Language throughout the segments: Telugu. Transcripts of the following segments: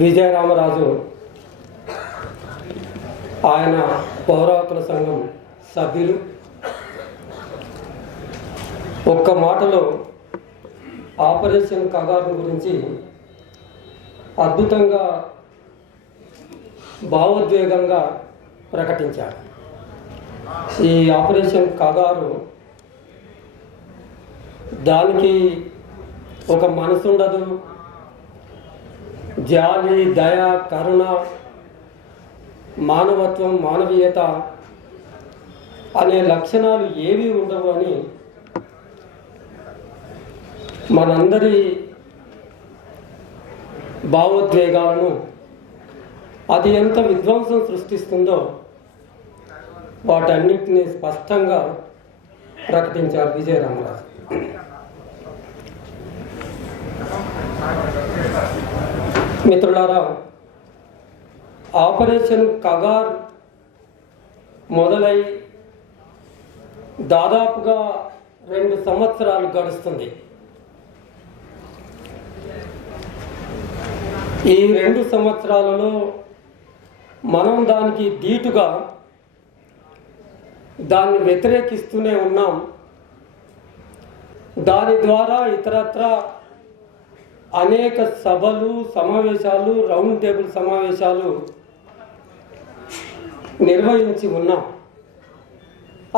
విజయరామరాజు ఆయన పౌర హక్కుల సంఘం సభ్యులు ఒక్క మాటలో ఆపరేషన్ కగారు గురించి అద్భుతంగా భావోద్వేగంగా ప్రకటించారు. ఈ ఆపరేషన్ కగారు దానికి ఒక మనసు ఉండదు, జాలి, దయ, కరుణ, మానవత్వం, మానవీయత అనే లక్షణాలు ఏవి ఉండవు అని మనందరి భావోద్వేగాలను అది ఎంత విధ్వంసం సృష్టిస్తుందో వాటన్నిటిని స్పష్టంగా ప్రకటించారు విజయరామరాజు. మిత్రులారా, ఆపరేషన్ కగార్ మొదలై దాదాపుగా 2 సంవత్సరాలు గడుస్తుంది. ఈ 2 సంవత్సరాలలో మనం దానికి ధీటుగా దాన్ని వ్యతిరేకిస్తూనే ఉన్నాం. దాని ద్వారా ఇతరత్ర అనేక సభలు, సమావేశాలు, రౌండ్ టేబుల్ సమావేశాలు నిర్వహించి ఉన్నాం.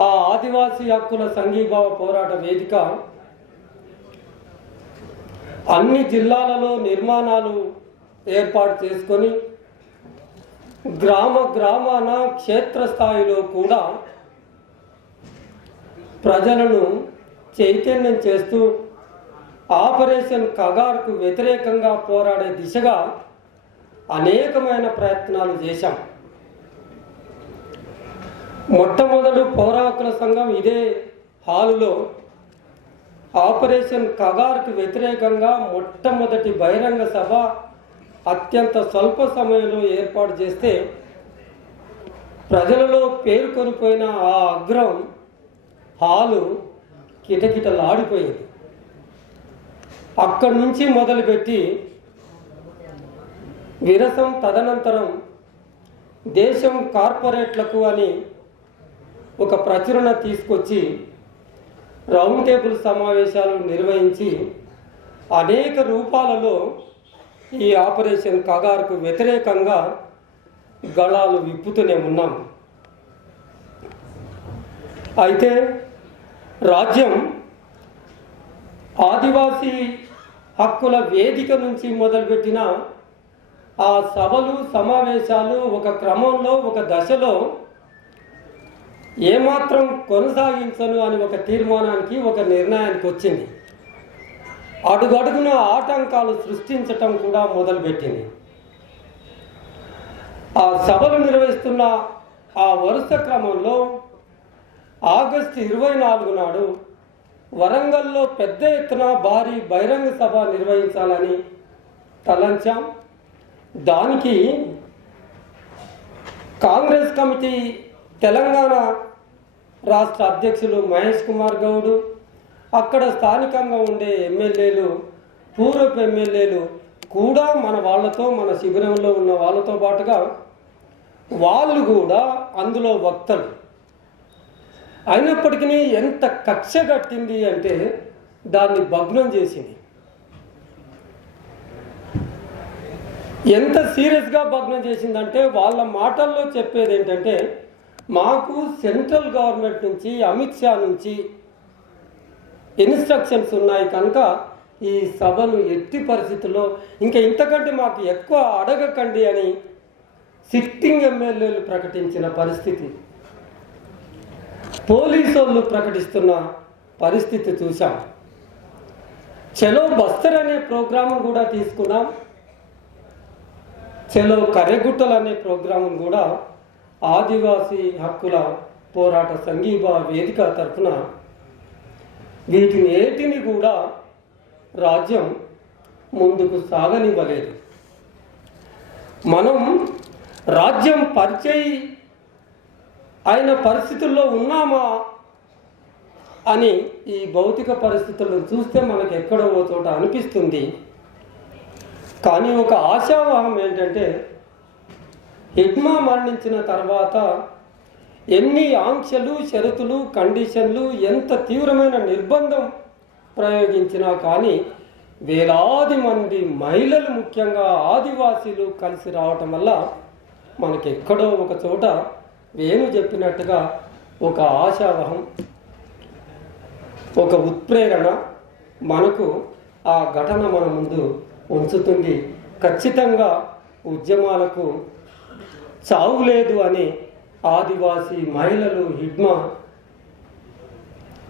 ఆ ఆదివాసీ హక్కుల సంఘీభావ పోరాట వేదిక అన్ని జిల్లాలలో నిర్మాణాలు ఏర్పాటు చేసుకొని గ్రామాన క్షేత్రస్థాయిలో కూడా ప్రజలను చైతన్యం చేస్తూ ఆపరేషన్ కగార్కు వ్యతిరేకంగా పోరాడే దిశగా అనేకమైన ప్రయత్నాలు చేశాం. మొట్టమొదటి పౌర హక్కుల సంఘం ఇదే హాలులో ఆపరేషన్ కగార్కు వ్యతిరేకంగా మొట్టమొదటి బహిరంగ సభ అత్యంత స్వల్ప సమయంలో ఏర్పాటు చేస్తే ప్రజలలో పేరుకొనిపోయిన ఆ అగ్రం హాలు కిటకిటలాడిపోయింది. అక్కడి నుంచి మొదలుపెట్టి విరసం తదనంతరం దేశం కార్పొరేట్లకు అని ఒక ప్రచురణ తీసుకొచ్చి రౌండ్ టేబుల్ సమావేశాలు నిర్వహించి అనేక రూపాలలో ఈ ఆపరేషన్ కగార్కు వ్యతిరేకంగా గళాలు విప్పుతూనే ఉన్నాం. అయితే రాజ్యం ఆదివాసీ హక్కుల వేదిక నుంచి మొదలుపెట్టిన ఆ సభలు, సమావేశాలు ఒక క్రమంలో, ఒక దశలో ఏమాత్రం కొనసాగించను అని ఒక తీర్మానానికి, ఒక నిర్ణయానికి వచ్చింది. అడుగడుగున ఆటంకాలు సృష్టించటం కూడా మొదలుపెట్టింది. ఆ సభలు నిర్వహిస్తున్న ఆ వరుస క్రమంలో ఆగస్టు 24 నాడు వరంగల్లో పెద్ద ఎత్తున భారీ బహిరంగ సభ నిర్వహించాలని తలంచాం. దానికి కాంగ్రెస్ కమిటీ తెలంగాణ రాష్ట్ర అధ్యక్షులు మహేష్ కుమార్ గౌడ్, అక్కడ స్థానికంగా ఉండే ఎమ్మెల్యేలు, పూర్వపు ఎమ్మెల్యేలు కూడా మన వాళ్ళతో, మన శిబిరంలో ఉన్న వాళ్ళతో పాటుగా వాళ్ళు కూడా అందులో వక్తలు. అయినప్పటికీ ఎంత కక్ష కట్టింది అంటే దాన్ని భగ్నం చేసింది. ఎంత సీరియస్గా భగ్నం చేసిందంటే వాళ్ళ మాటల్లో చెప్పేది ఏంటంటే, మాకు సెంట్రల్ గవర్నమెంట్ నుంచి, అమిత్ షా నుంచి ఇన్స్ట్రక్షన్స్ ఉన్నాయి కనుక ఈ సభను ఎట్టి పరిస్థితుల్లో ఇంకా ఇంతకంటే మాకు ఎక్కువ అడగకండి అని సిట్టింగ్ ఎమ్మెల్యేలు ప్రకటించిన పరిస్థితి, పోలీసు వాళ్ళు ప్రకటిస్తున్న పరిస్థితి చూసాం. చలో బస్తర్ అనే ప్రోగ్రాము కూడా తీసుకున్నాం. చలో కర్రెగుట్టలు అనే ప్రోగ్రాము కూడా ఆదివాసీ హక్కుల పోరాట సంఘీభావ వేదిక తరఫున వీటిని కూడా రాజ్యం ముందుకు సాగనివ్వలేదు. మనం రాజ్యం పరిచయి అయిన పరిస్థితుల్లో ఉన్నామా అని ఈ భౌతిక పరిస్థితులను చూస్తే మనకు ఎక్కడో చోట అనిపిస్తుంది. కానీ ఒక ఆశావహం ఏంటంటే హిడ్మా మరణించిన తర్వాత ఎన్ని ఆంక్షలు, షరతులు, కండిషన్లు, ఎంత తీవ్రమైన నిర్బంధం ప్రయోగించినా కానీ వేలాది మంది మహిళలు, ముఖ్యంగా ఆదివాసీలు కలిసి రావటం వల్ల మనకి ఎక్కడో ఒక చోట వేణు చెప్పినట్టుగా ఒక ఆశావహం, ఒక ఉత్ప్రేరణ మనకు ఆ ఘటన మన ముందు ఉంచుతుంది. ఖచ్చితంగా ఉద్యమాలకు చావు లేదు అని ఆదివాసీ మహిళలు హిడ్మా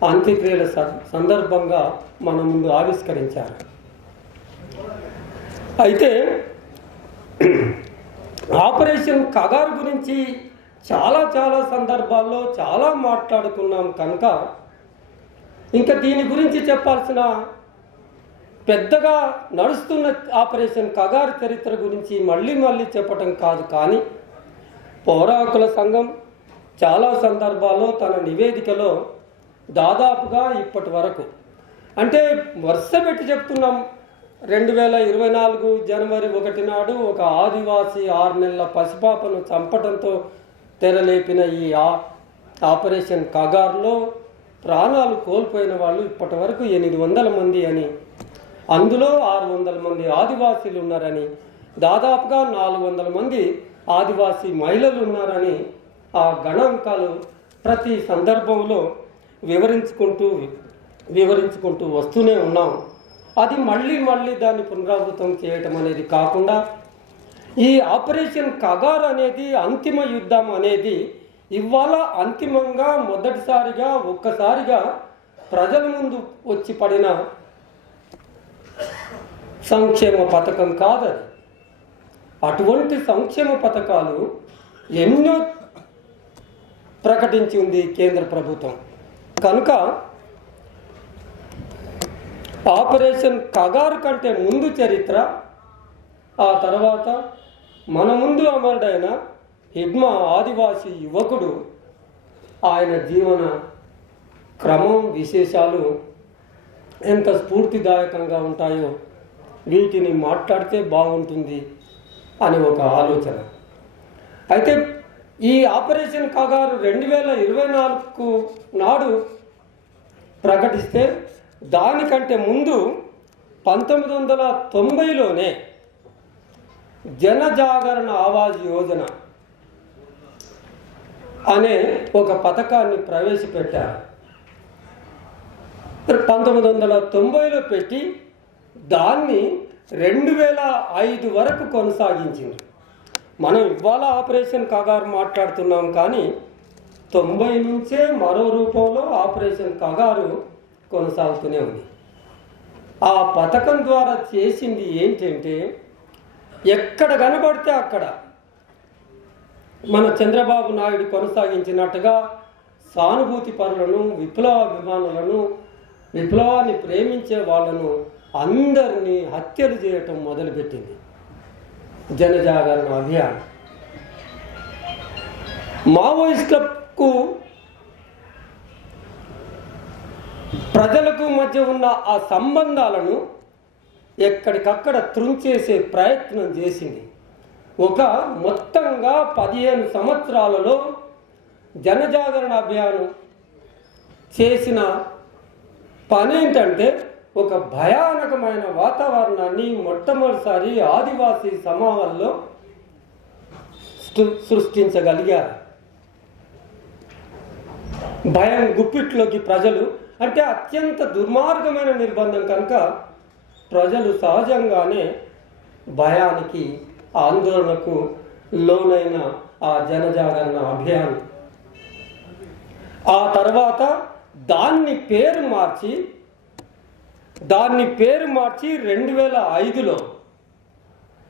అంత్యక్రియల సందర్భంగా మన ముందు ఆవిష్కరించారు. అయితే ఆపరేషన్ కగార్ గురించి చాలా సందర్భాల్లో చాలా మాట్లాడుకున్నాం కనుక ఇంకా దీని గురించి చెప్పాల్సిన పెద్దగా నడుస్తున్న ఆపరేషన్ కగార్ చరిత్ర గురించి మళ్ళీ చెప్పటం కాదు. కానీ పౌరాకుల సంఘం చాలా సందర్భాల్లో తన నివేదికలో దాదాపుగా ఇప్పటి వరకు, అంటే వరుస పెట్టి చెప్తున్నాం, 2024 జనవరి 1 నాడు ఒక ఆదివాసీ 6 నెలల పసిపాపను చంపడంతో తెరలేపిన ఈ ఆపరేషన్ కగార్లో ప్రాణాలు కోల్పోయిన వాళ్ళు ఇప్పటి వరకు 800 మంది అని, అందులో 600 మంది ఆదివాసీలు ఉన్నారని, దాదాపుగా 400 మంది ఆదివాసీ మహిళలు ఉన్నారని ఆ గణాంకాలు ప్రతి సందర్భంలో వివరించుకుంటూ వస్తూనే ఉన్నాం. అది మళ్ళీ దాన్ని పునరావృతం చేయటం అనేది కాకుండా ఈ ఆపరేషన్ కగార్ అనేది అంతిమ యుద్ధం అనేది ఇవాళ అంతిమంగా మొదటిసారిగా ఒక్కసారిగా ప్రజల ముందు వచ్చి పడిన సంక్షేమ పథకం కాదది. అటువంటి సంక్షేమ పథకాలు ఎన్నో ప్రకటించి ఉంది కేంద్ర ప్రభుత్వం. కనుక ఆపరేషన్ కగార్ కంటే ముందు చరిత్ర, ఆ తర్వాత మన ముందు అమరుడైన హిడ్మా ఆదివాసీ యువకుడు, ఆయన జీవన క్రమం, విశేషాలు ఎంత స్ఫూర్తిదాయకంగా ఉంటాయో వీటిని మాట్లాడితే బాగుంటుంది అని ఒక ఆలోచన. అయితే ఈ ఆపరేషన్ కగారు 2024 నాడు ప్రకటిస్తే దానికంటే ముందు 1990లోనే జనజాగరణ ఆవాజ్ యోజన అనే ఒక పథకాన్ని ప్రవేశపెట్టారు. 1990లో పెట్టి దాన్ని 2005 వరకు కొనసాగించింది. మనం ఇవాళ ఆపరేషన్ కగార్ మాట్లాడుతున్నాం, కానీ 90 నుంచే మరో రూపంలో ఆపరేషన్ కగారు కొనసాగుతూనే ఉంది. ఆ పథకం ద్వారా చేసింది ఏంటంటే, ఎక్కడ కనబడితే అక్కడ మన చంద్రబాబు నాయుడు కొనసాగించినట్టుగా సానుభూతి పరులను, విప్లవాభిమానులను, విప్లవాన్ని ప్రేమించే వాళ్ళను అందరినీ హత్యలు చేయటం మొదలుపెట్టింది జనజాగరణ అభియాన్. మావోయిస్టులకు ప్రజలకు మధ్య ఉన్న ఆ సంబంధాలను ఎక్కడికక్కడ త్రుంచేసే ప్రయత్నం చేసింది. ఒక మొత్తంగా 15 సంవత్సరాలలో జనజాగరణ అభియాన్ చేసిన పని ఏంటంటే, ఒక భయానకమైన వాతావరణాన్ని మొట్టమొదటిసారి ఆదివాసీ సమాజంలో సృష్టించగలిగారు. భయం గుప్పిట్లోకి ప్రజలు, అంటే అత్యంత దుర్మార్గమైన నిర్బంధం కనుక ప్రజలు సహజంగానే భయానికి, ఆందోళనకు లోనైన ఆ జనజాగరణ అభియాన్. ఆ తర్వాత దాన్ని పేరు మార్చి 2005లో,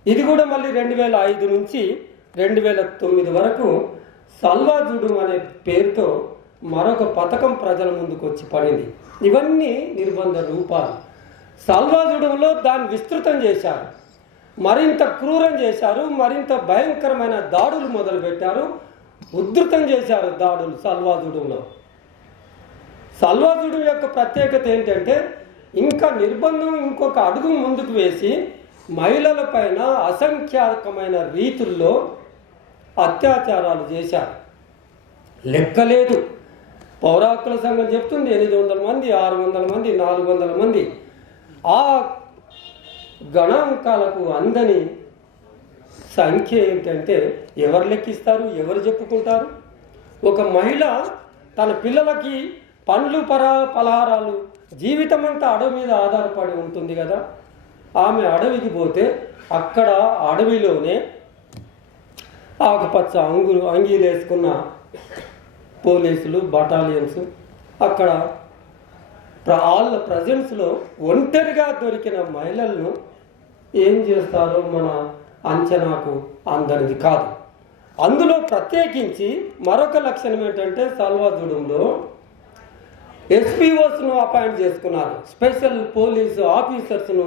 ఇది కూడా మళ్ళీ 2005 నుంచి 2009 వరకు సల్వాజుడు అనే పేరుతో మరొక పథకం ప్రజల ముందుకు వచ్చి పడింది. ఇవన్నీ నిర్బంధ రూపాలు. సల్వాజుడంలో దాన్ని విస్తృతం చేశారు, మరింత క్రూరం చేశారు, మరింత భయంకరమైన దాడులు మొదలుపెట్టారు, ఉధృతం చేశారు దాడులు. సల్వాజుడు యొక్క ప్రత్యేకత ఏంటంటే, ఇంకా నిర్బంధం ఇంకొక అడుగు ముందుకు వేసి మహిళలపైన అసంఖ్యాకమైన రీతుల్లో అత్యాచారాలు చేశారు. లెక్కలేదు. పౌర హక్కుల సంఘం చెప్తుంది 800 మంది, 600 మంది, 400 మంది. ఆ గణాంకాలకు అందని సంఖ్య ఏంటంటే ఎవరు లెక్కిస్తారు, ఎవరు చెప్పుకుంటారు? ఒక మహిళ తన పిల్లలకి పండ్లు పలహారాలు జీవితమంతా అడవి మీద ఆధారపడి ఉంటుంది కదా. ఆమె అడవికి పోతే అక్కడ అడవిలోనే ఆకుపచ్చ అంగీలు వేసుకున్న పోలీసులు, బటాలియన్స్ అక్కడ వాళ్ళ ప్రజెన్స్లో ఒంటరిగా దొరికిన మహిళలను ఏం చేస్తారో మన అంచనాకు అందరిది కాదు. అందులో ప్రత్యేకించి మరొక లక్షణం ఏంటంటే సల్వాజుడంలో ఎస్పీఓస్ను అపాయింట్ చేసుకున్నారు, స్పెషల్ పోలీసు ఆఫీసర్స్ను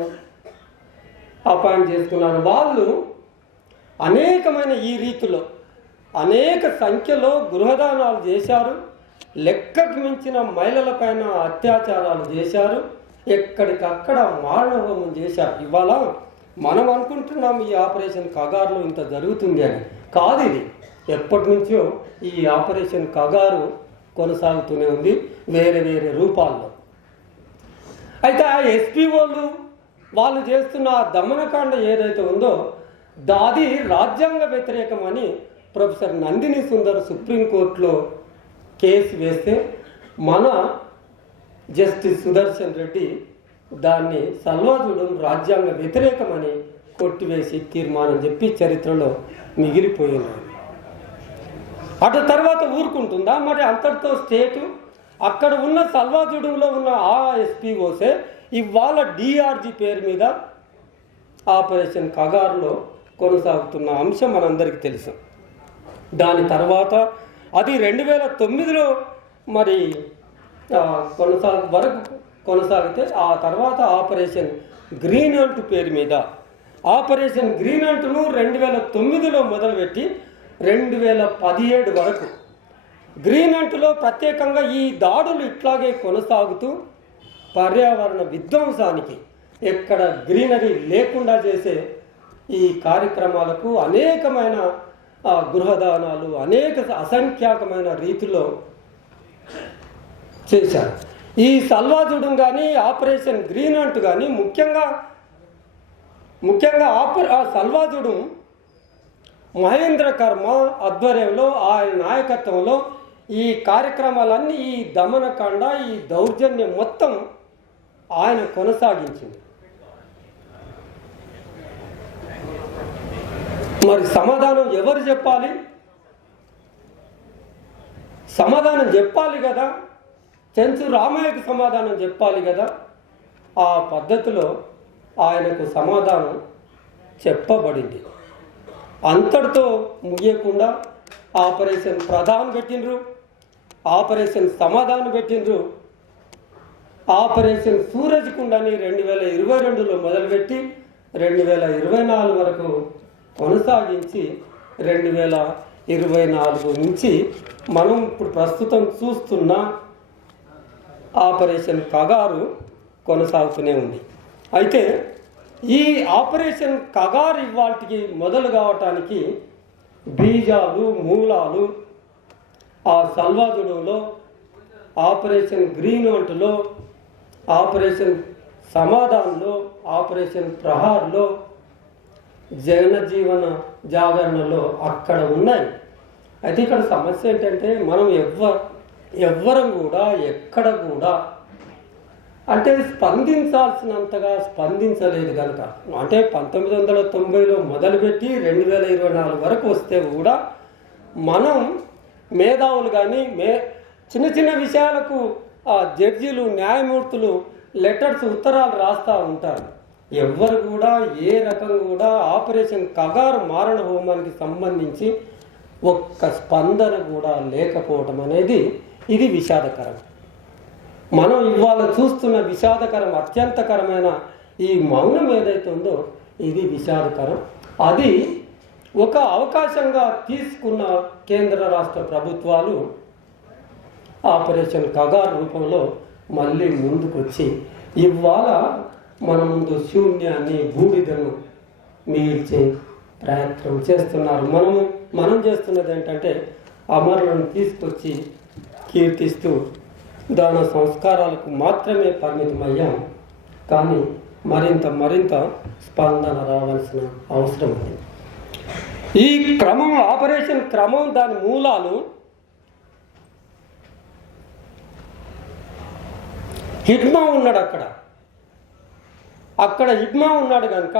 అపాయింట్ చేసుకున్నారు. వాళ్ళు అనేకమైన ఈ రీతిలో అనేక సంఖ్యలో గృహదానాలు చేశారు, లెక్కకు మించిన మహిళలపైన అత్యాచారాలు చేశారు, ఎక్కడికక్కడ మారణహోమం చేశారు. ఇవాళ మనం అనుకుంటున్నాం ఈ ఆపరేషన్ కగారులో ఇంత జరుగుతుంది అని. కాదు, ఇది ఎప్పటి నుంచో ఈ ఆపరేషన్ కగారు కొనసాగుతూనే ఉంది వేరే వేరే రూపాల్లో. అయితే ఆ ఎస్పీఓలు వాళ్ళు చేస్తున్న దమనకాండ ఏదైతే ఉందో అది రాజ్యాంగ వ్యతిరేకమని ప్రొఫెసర్ నందిని సుందర్ సుప్రీంకోర్టులో కేసు వేస్తే మన జస్టిస్ సుదర్శన్ రెడ్డి దాన్ని సల్వాజుడం రాజ్యాంగ వ్యతిరేకమని కొట్టివేసి తీర్మానం చెప్పి చరిత్రలో మిగిలిపోయింది. అటు తర్వాత ఊరుకుంటుందా? మరి అంతటితో స్టేటు అక్కడ ఉన్న సల్వాజుడంలో ఉన్న ఆ ఎస్పీఓసే ఇవాళ డిఆర్జీ పేరు మీద ఆపరేషన్ కగారులో కొనసాగుతున్న అంశం మనందరికీ తెలుసు. దాని తర్వాత అది 2009లో మరి కొనసాగితే ఆ తర్వాత ఆపరేషన్ గ్రీన్ అంట్ పేరు మీద ఆపరేషన్ గ్రీన్ అంట్ను 2009లో మొదలుపెట్టి 2017 వరకు గ్రీన్ అంట్లో ప్రత్యేకంగా ఈ దాడులు ఇట్లాగే కొనసాగుతూ పర్యావరణ విధ్వంసానికి ఎక్కడ గ్రీనరీ లేకుండా చేసే ఈ కార్యక్రమాలకు అనేకమైన గృహదానాలు అనేక అసంఖ్యాకమైన రీతిలో చేశారు. ఈ సల్వాజుడం కానీ ఆపరేషన్ గ్రీన్ అంట్ కానీ ముఖ్యంగా సల్వాజుడం మహేంద్ర కర్మ ఆధ్వర్యంలో ఆయన నాయకత్వంలో ఈ కార్యక్రమాలన్నీ ఈ దమనకాండ ఈ దౌర్జన్యం మొత్తం ఆయన కొనసాగించింది. మరి సమాధానం ఎవరు చెప్పాలి? సమాధానం చెప్పాలి కదా, చెంచు రామయ్యకు సమాధానం చెప్పాలి కదా. ఆ పద్ధతిలో ఆయనకు సమాధానం చెప్పబడింది. అంతటితో ముగియకుండా ఆపరేషన్ ప్రధాన్ పెట్టిండ్రు, ఆపరేషన్ సమాధానం పెట్టిండ్రు, ఆపరేషన్ సూరజ్ కుండని 2022లో మొదలుపెట్టి 2024 వరకు కొనసాగించి 2024 నుంచి మనం ఇప్పుడు ప్రస్తుతం చూస్తున్న ఆపరేషన్ కగారు కొనసాగుతూనే ఉంది. అయితే ఈ ఆపరేషన్ కగారు ఇవాళకి మొదలు కావటానికి బీజాలు మూలాలు ఆ సల్వాజుడంలో ఆపరేషన్ గ్రీన్ అంట్లో ఆపరేషన్ సమాధానంలో ఆపరేషన్ ప్రహార్లో జనజీవన జాగరణలో అక్కడ ఉన్నాయి. అయితే ఇక్కడ సమస్య ఏంటంటే మనం ఎవ్వరం కూడా ఎక్కడ కూడా అంటే స్పందించాల్సినంతగా స్పందించలేదు కనుక, అంటే 1990లో మొదలుపెట్టి 2024 వరకు వస్తే కూడా మనం మేధావులు కానీ చిన్న చిన్న విషయాలకు జడ్జీలు న్యాయమూర్తులు లెటర్స్ ఉత్తరాలు రాస్తూ ఉంటారు. ఎవ్వరు కూడా ఏ రకం కూడా ఆపరేషన్ కగారు మారణ హోమానికి సంబంధించి ఒక్క స్పందన కూడా లేకపోవటం అనేది ఇది విషాదకరం. మనం ఇవాళ చూస్తున్న విషాదకరం అత్యంతకరమైన ఈ మౌనం ఏదైతే ఉందో ఇది విషాదకరం. అది ఒక అవకాశంగా తీసుకున్న కేంద్ర రాష్ట్ర ప్రభుత్వాలు ఆపరేషన్ కగారు రూపంలో మళ్ళీ ముందుకొచ్చి ఇవాళ మన ముందు శూన్యాన్ని బూడిదను మిగిల్చే ప్రయత్నం చేస్తున్నారు. మనం చేస్తున్నది ఏంటంటే అమరులను తీసుకొచ్చి కీర్తిస్తూ దాన సంస్కారాలకు మాత్రమే పరిమితమయ్యాం. కానీ మరింత స్పందన రావాల్సిన అవసరం ఉంది. ఈ క్రమం, ఆపరేషన్ క్రమం, దాని మూలాలు హిడ్మా ఉన్నాడు. అక్కడ హిడ్మా ఉన్నాడు కనుక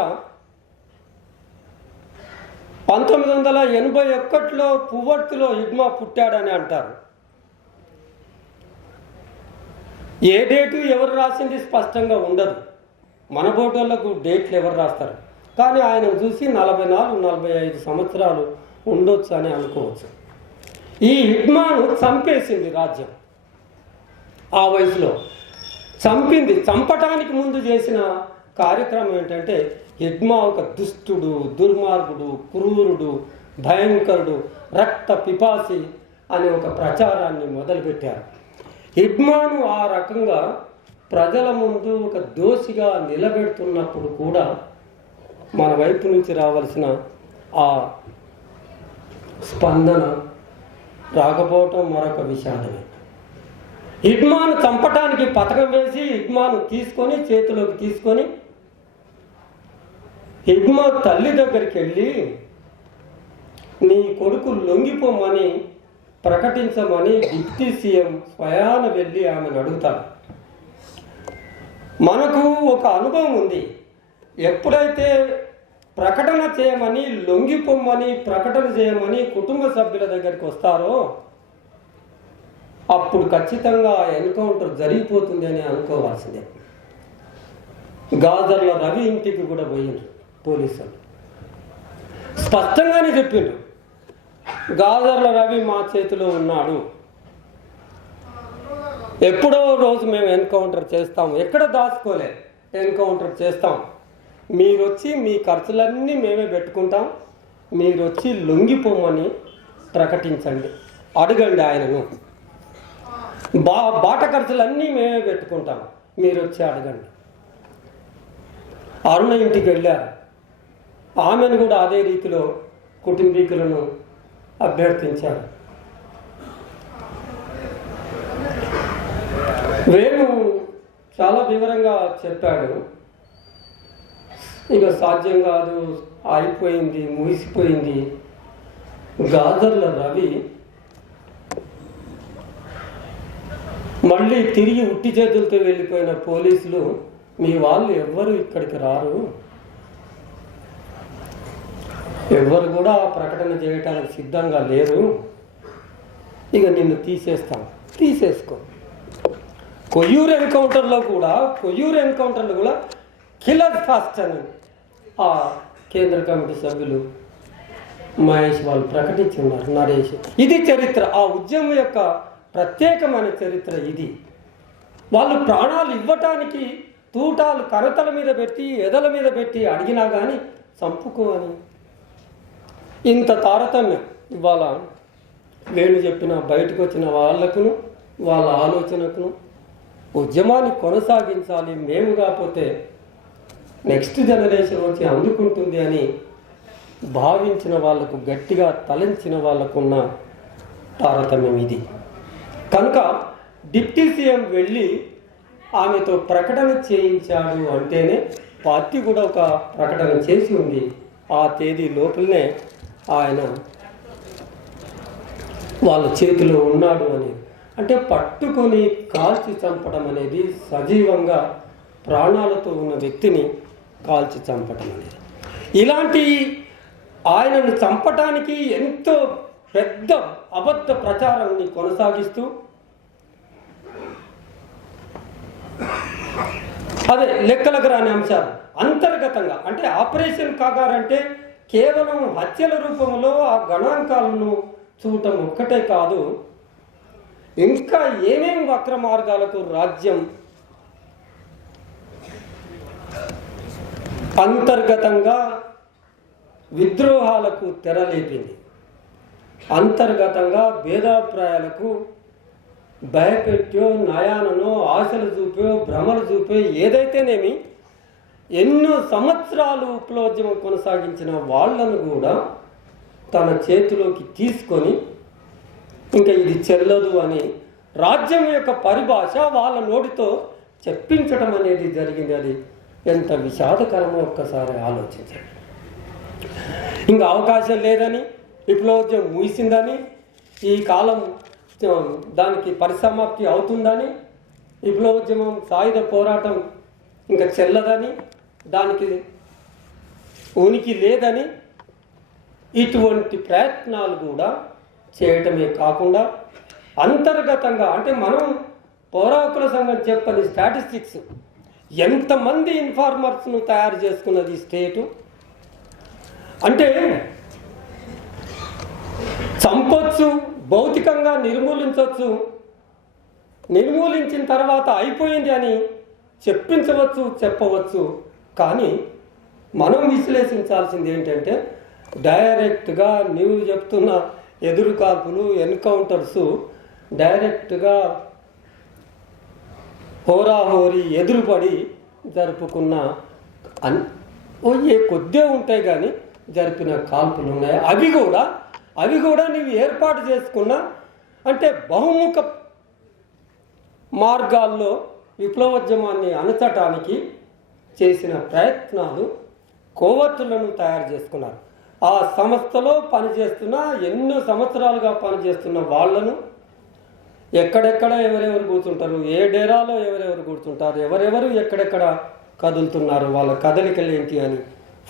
1981లో పువ్వర్తిలో హిడ్మా పుట్టాడని అంటారు. ఏ డేటు ఎవరు రాసింది స్పష్టంగా ఉండదు. మన బోటోళ్లకు డేట్లు ఎవరు రాస్తారు? కానీ ఆయన చూసి 44-45 సంవత్సరాలు ఉండొచ్చు అని అనుకోవచ్చు. ఈ హిడ్మాను చంపేసింది రాజ్యం. ఆ వయసులో చంపటానికి ముందు చేసిన కార్యక్రమం ఏంటంటే హిడ్మా ఒక దుష్టుడు, దుర్మార్గుడు, క్రూరుడు, భయంకరుడు, రక్త పిపాసి అనే ఒక ప్రచారాన్ని మొదలుపెట్టారు. హిడ్మాను ఆ రకంగా ప్రజల ముందు ఒక దోషిగా నిలబెడుతున్నప్పుడు కూడా మన వైపు నుంచి రావాల్సిన ఆ స్పందన రాకపోవటం మరొక విషాదమే. హిడ్మాను చంపటానికి పథకం వేసి హిడ్మాను చేతిలోకి తీసుకొని హిడ్మా తల్లి దగ్గరికి వెళ్ళి నీ కొడుకు లొంగిపోమని ప్రకటించమని డిప్యూటీ సీఎం స్వయాన వెళ్ళి ఆమెను అడుగుతాడు. మనకు ఒక అనుభవం ఉంది. ఎప్పుడైతే ప్రకటన చేయమని, లొంగిపోమ్మని ప్రకటన చేయమని కుటుంబ సభ్యుల దగ్గరికి వస్తారో అప్పుడు ఖచ్చితంగా ఎన్కౌంటర్ జరిగిపోతుంది అని అనుకోవాల్సిందే. గాజర్ల రవి ఇంటికి కూడా పోయిండ్రు పోలీసులు. స్పష్టంగానే చెప్పిండ్రు, గాజర్ల రవి మా చేతిలో ఉన్నాడు, ఎప్పుడో రోజు మేము ఎన్కౌంటర్ చేస్తాము, ఎక్కడ దాచుకోలే, ఎన్కౌంటర్ చేస్తాం, మీరు వచ్చి మీ ఖర్చులన్నీ మేమే పెట్టుకుంటాం, మీరు వచ్చి లొంగిపోమని ప్రకటించండి, అడగండి ఆయనను, బాట ఖర్చులన్నీ మేమే పెట్టుకుంటాం, మీరు వచ్చి అడగండి. అరుణ ఇంటికి వెళ్ళారు. ఆమెను కూడా అదే రీతిలో కుటుంబీకులను అభ్యర్థించారు. వేణు చాలా వివరంగా చెప్పాడు. ఇక సాధ్యం కాదు, అయిపోయింది, ముగిసిపోయింది. గాజర్ల రవి మళ్ళీ తిరిగి ఉట్టి చేతులతో వెళ్ళిపోయిన పోలీసులు, మీ వాళ్ళు ఎవ్వరు ఇక్కడికి రారు, ఎవ్వరు కూడా ప్రకటన చేయటానికి సిద్ధంగా లేరు, ఇక నిన్ను తీసేసుకో. కొయ్యూరు ఎన్కౌంటర్లో కూడా కిల్లర్ ఫాస్ట్ అని ఆ కేంద్ర కమిటీ సభ్యులు మహేష్ వాళ్ళు ప్రకటించి ఉన్నారు, నరేష్. ఇది చరిత్ర, ఆ ఉద్యమం యొక్క ప్రత్యేకమైన చరిత్ర ఇది. వాళ్ళు ప్రాణాలు ఇవ్వటానికి తూటాలు కరతల మీద పెట్టి, ఎదల మీద పెట్టి అడిగినా కానీ చంపుకోని ఇంత తారతమ్యం. ఇవాళ వేణు చెప్పిన బయటకు వచ్చిన వాళ్ళకును వాళ్ళ ఆలోచనకును ఉద్యమాన్ని కొనసాగించాలి, మేము కాకపోతే నెక్స్ట్ జనరేషన్ వచ్చి అందుకుంటుంది అని భావించిన వాళ్లకు, గట్టిగా తలంచిన వాళ్ళకున్న తారతమ్యం ఇది. కనుక డిప్యూటీ సీఎం వెళ్ళి ఆమెతో ప్రకటన చేయించాడు అంటేనే పార్టీ కూడా ఒక ప్రకటన చేసి ఉంది. ఆ తేదీ లోపలనే ఆయన వాళ్ళ చేతిలో ఉన్నాడు అని. అంటే పట్టుకొని కాల్చి చంపడం అనేది, సజీవంగా ప్రాణాలతో ఉన్న వ్యక్తిని కాల్చి చంపడం అనేది, ఇలాంటి ఆయనను చంపటానికి ఎంతో పెద్ద అబద్ధ ప్రచారాన్ని కొనసాగిస్తూ, అదే లెక్కలకు రాని అంశాలు అంతర్గతంగా, అంటే ఆపరేషన్ కాగారంటే కేవలం హత్యల రూపంలో ఆ గణాంకాలను చూడటం ఒక్కటే కాదు, ఇంకా ఏమేమి వక్ర మార్గాలకు రాజ్యం అంతర్గతంగా విద్రోహాలకు తెరలేపింది, అంతర్గతంగా భేదాభిప్రాయాలకు భయపెట్టో, నయాననో, ఆశలు చూపో, భ్రమలు చూపో, ఏదైతేనేమి ఎన్నో సంవత్సరాలు విప్లవోద్యమం కొనసాగించిన వాళ్ళను కూడా తన చేతిలోకి తీసుకొని ఇంకా ఇది చెల్లదు అని రాజ్యం యొక్క పరిభాష వాళ్ళ నోటితో చెప్పించడం అనేది జరిగింది. అది ఎంత విషాదకరమో ఒక్కసారి ఆలోచించండి. ఇంకా అవకాశం లేదని, విప్లవోద్యమం ముగిసిందని, ఈ కాలం దానికి పరిసమాప్తి అవుతుందని, విప్లవోద్యమం సాయుధ పోరాటం ఇంకా చెల్లదని, దానికి ఉనికి లేదని ఇటువంటి ప్రయత్నాలు కూడా చేయటమే కాకుండా అంతర్గతంగా అంటే మనం పౌరాకుల సంఘం చెప్పని స్టాటిస్టిక్స్ ఎంతమంది ఇన్ఫార్మర్స్ను తయారు చేసుకున్నది స్టేటు అంటే చంపొచ్చు, భౌతికంగా నిర్మూలించవచ్చు, నిర్మూలించిన తర్వాత అయిపోయింది అని చెప్పించవచ్చు, చెప్పవచ్చు. కానీ మనం విశ్లేషించాల్సింది ఏంటంటే డైరెక్ట్గా నీవు చెప్తున్న ఎదురు కాల్పులు, ఎన్కౌంటర్సు డైరెక్ట్గా హోరాహోరీ ఎదురుపడి జరుపుకున్న కొద్దే ఉంటాయి కానీ జరిపిన కాల్పులు ఉన్నాయి. అవి కూడా నీవు ఏర్పాటు చేసుకున్న అంటే బహుముఖ మార్గాల్లో విప్లవోద్యమాన్ని అణచటానికి చేసిన ప్రయత్నాలు కోవర్టులను తయారు చేసుకున్నారు. ఆ సంస్థలో పనిచేస్తున్న ఎన్నో సంవత్సరాలుగా పనిచేస్తున్న వాళ్ళను ఎక్కడెక్కడ ఎవరెవరు కూర్చుంటారు, ఏ డేరాలో ఎవరెవరు కూర్చుంటారు, ఎవరెవరు ఎక్కడెక్కడ కదులుతున్నారు, వాళ్ళ కదలికలు ఏంటి అని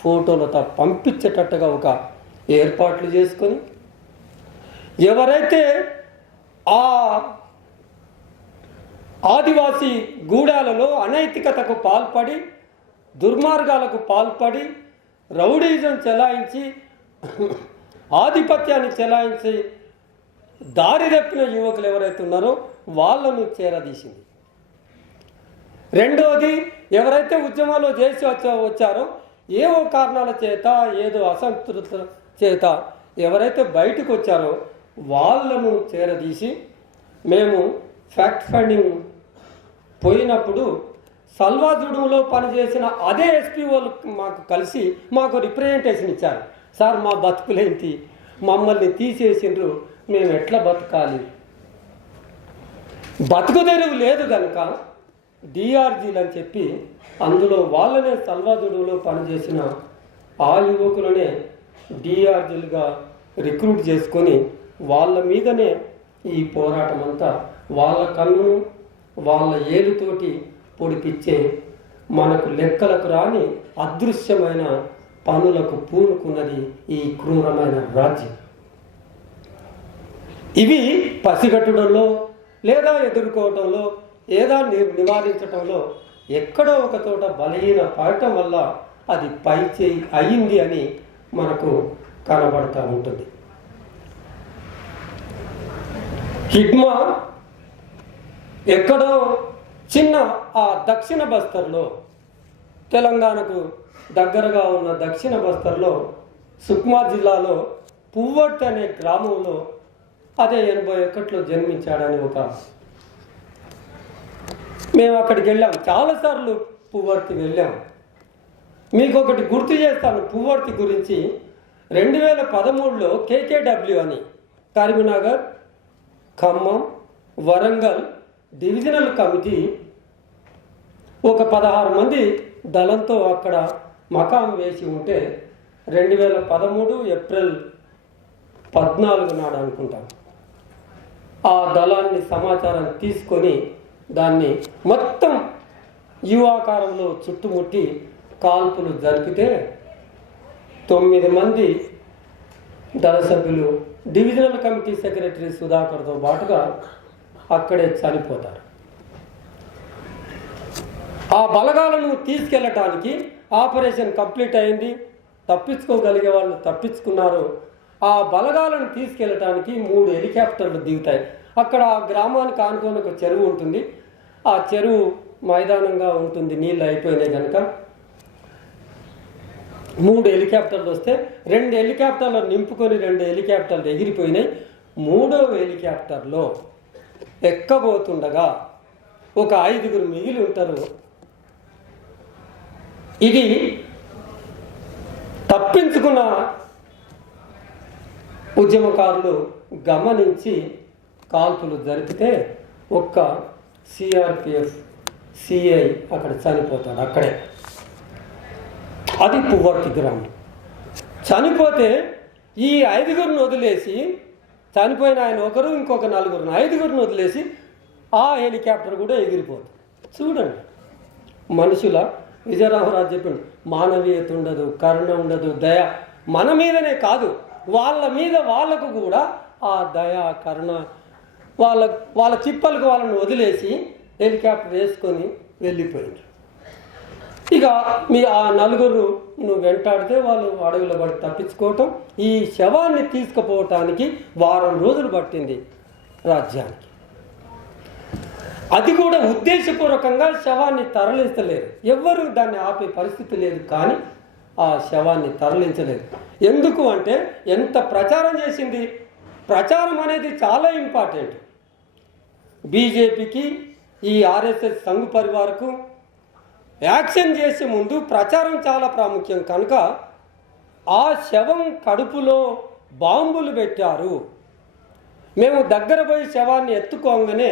ఫోటోలతో పంపించేటట్టుగా ఒక ఏర్పాట్లు చేసుకొని ఎవరైతే ఆ ఆదివాసీ గూడాలలో అనైతికతకు పాల్పడి, దుర్మార్గాలకు పాల్పడి, రౌడీజం చెలాయించి, ఆధిపత్యాన్ని చెలాయించి దారి తప్పిన యువకులు ఎవరైతే ఉన్నారో వాళ్ళను చేరదీసింది. రెండోది, ఎవరైతే ఉద్యమాలు చేసి వచ్చారో ఏవో కారణాల చేత, ఏదో అసంతృప్త చేత ఎవరైతే బయటకు వచ్చారో వాళ్ళను చేరదీసి మేము ఫ్యాక్ట్ ఫైండింగ్ పోయినప్పుడు సల్వాజుడులో పనిచేసిన అదే ఎస్పీఓలు మాకు కలిసి మాకు రిప్రజెంటేషన్ ఇచ్చారు. సార్ మా బతుకులేంటి, మమ్మల్ని తీసేసిండ్రు, మేము ఎట్లా బతకాలి, బతుకు తెరువు లేదు కనుక డిఆర్జీలు అని చెప్పి అందులో వాళ్ళనే సల్వాజుడులో పనిచేసిన ఆ యువకులనే డిఆర్జీలుగా రిక్రూట్ చేసుకొని వాళ్ళ మీదనే ఈ పోరాటం అంతా వాళ్ళ కన్నును వాళ్ళ ఏలుతోటి పొడిపిచ్చే మనకు లెక్కలకు రాని అదృశ్యమైన పనులకు పూనుకున్నది ఈ క్రూరమైన రాజ్యం. ఇవి పసిగట్టడంలో లేదా ఎదుర్కోవటంలో ఏదా నివారించటంలో ఎక్కడో ఒక చోట బలహీన పడటం వల్ల అది పైచేయి అయింది అని మనకు కనబడుతూ ఉంటుంది. హిడ్మా ఎక్కడో చిన్న ఆ దక్షిణ బస్తర్లో, తెలంగాణకు దగ్గరగా ఉన్న దక్షిణ బస్తర్లో సుక్మా జిల్లాలో పువ్వర్తి అనే గ్రామంలో అదే 81లో జన్మించాడని మేము అక్కడికి వెళ్ళాం, చాలాసార్లు పువ్వర్తి వెళ్ళాం. మీకు ఒకటి గుర్తు చేస్తాను పువ్వర్తి గురించి. 2013లో కేకేడబ్ల్యూ అని కరీంనగర్, ఖమ్మం, వరంగల్ డివిజనల్ కమిటీ ఒక 16 మంది దళంతో అక్కడ మకాం వేసి ఉంటే 2013 ఏప్రిల్ 14 నాడు అనుకుంటాం ఆ దళాన్ని సమాచారం తీసుకొని దాన్ని మొత్తం యువాకారంలో చుట్టుముట్టి కాల్పులు జరిపితే 9 మంది దళ సభ్యులు డివిజనల్ కమిటీ సెక్రటరీ సుధాకర్తో పాటుగా అక్కడే చనిపోతారు. ఆ బలగాలను తీసుకెళ్ళటానికి ఆపరేషన్ కంప్లీట్ అయింది, తప్పించుకోగలిగే వాళ్ళు తప్పించుకున్నారు. ఆ బలగాలను తీసుకెళ్ళటానికి 3 హెలికాప్టర్లు దిగుతాయి. అక్కడ ఆ గ్రామానికి ఆనుకొని ఒక చెరువు ఉంటుంది, ఆ చెరువు మైదానంగా ఉంటుంది, నీళ్ళు అయిపోయినాయి కనుక 3 హెలికాప్టర్లు వస్తే 2 హెలికాప్టర్లు నింపుకొని 2 హెలికాప్టర్లు ఎగిరిపోయినాయి. 3వ హెలికాప్టర్లో ఎక్కబోతుండగా ఒక 5గురు మిగిలి ఉంటారు. ఇది తప్పించుకున్న ఉద్యమకారులు గమనించి కాల్పులు జరిపితే ఒక్క సిఆర్పిఎఫ్ సిఐ అక్కడ చనిపోతాడు. అక్కడే అది పువ్వర్తి గ్రామం. చనిపోతే ఈ 5గురిని వదిలేసి, చనిపోయిన ఆయన ఒకరు ఇంకొక 4గురిని 5గురిని వదిలేసి ఆ హెలికాప్టర్ కూడా ఎగిరిపోతుంది. చూడండి, మనుషుల విజయరామరాజు చెప్పండి, మానవీయత ఉండదు, కరుణ ఉండదు, దయ మన మీదనే కాదు వాళ్ళ మీద వాళ్ళకు కూడా ఆ దయ కరుణ వాళ్ళ చిప్పలకు వాళ్ళని వదిలేసి హెలికాప్టర్ వేసుకొని వెళ్ళిపోయింది. ఇక మీ ఆ 4గురు నువ్వు వెంటాడితే వాళ్ళు అడవిలో పడి తప్పించుకోవటం, ఈ శవాన్ని తీసుకుపోవటానికి వారం రోజులు పట్టింది రాజ్యానికి. అది కూడా ఉద్దేశపూర్వకంగా శవాన్ని తరలించలేదు, ఎవ్వరూ దాన్ని ఆపే పరిస్థితి లేదు. కానీ ఆ శవాన్ని తరలించలేదు. ఎందుకు అంటే ఎంత ప్రచారం చేసింది. ప్రచారం అనేది చాలా ఇంపార్టెంట్. బీజేపీకి ఈ ఆర్ఎస్ఎస్ సంఘ్ పరివారకు యాక్షన్ చేసే ముందు ప్రచారం చాలా ప్రాముఖ్యం. కనుక ఆ శవం కడుపులో బాంబులు పెట్టారు, మేము దగ్గర పోయి శవాన్ని ఎత్తుకోగానే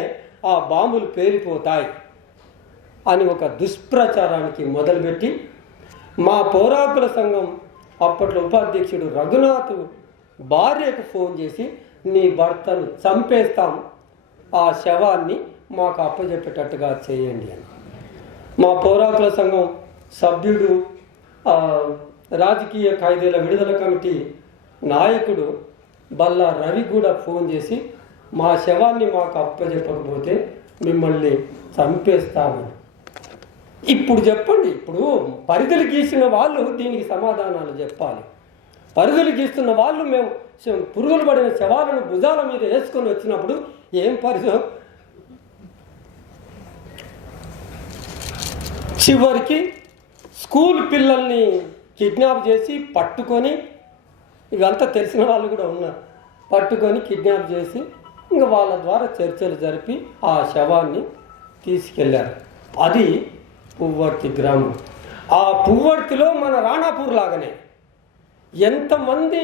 ఆ బాంబులు పేలిపోతాయి అని ఒక దుష్ప్రచారానికి మొదలుపెట్టి మా పౌరాకుల సంఘం అప్పట్లో ఉపాధ్యక్షుడు రఘునాథ్ భార్యకు ఫోన్ చేసి, నీ భర్తను చంపేస్తాం, ఆ శవాన్ని మాకు అప్పచెప్పేటట్టుగా చేయండి అని. మా పౌరాకుల సంఘం సభ్యుడు, రాజకీయ ఖైదీల విడుదల కమిటీ నాయకుడు బల్లా రవి కూడా ఫోన్ చేసి, మా శవాన్ని మాకు అప్పచెప్పకపోతే మిమ్మల్ని చంపేస్తామని. ఇప్పుడు చెప్పండి, ఇప్పుడు పరిధులు గీసిన వాళ్ళు దీనికి సమాధానాలు చెప్పాలి. పరిధులు గీస్తున్న వాళ్ళు మేము పురుగులు పడిన శవాలను భుజాల మీద వేసుకొని వచ్చినప్పుడు ఏం పరిధి. చివరికి స్కూల్ పిల్లల్ని కిడ్నాప్ చేసి పట్టుకొని, ఇవంతా తెలిసిన వాళ్ళు కూడా ఉన్నారు, పట్టుకొని కిడ్నాప్ చేసి ఇంకా వాళ్ళ ద్వారా చర్చలు జరిపి ఆ శవాన్ని తీసుకెళ్ళారు. అది పువ్వర్తి గ్రామం. ఆ పువ్వర్తిలో మన రాణాపూర్ లాగానే ఎంతమంది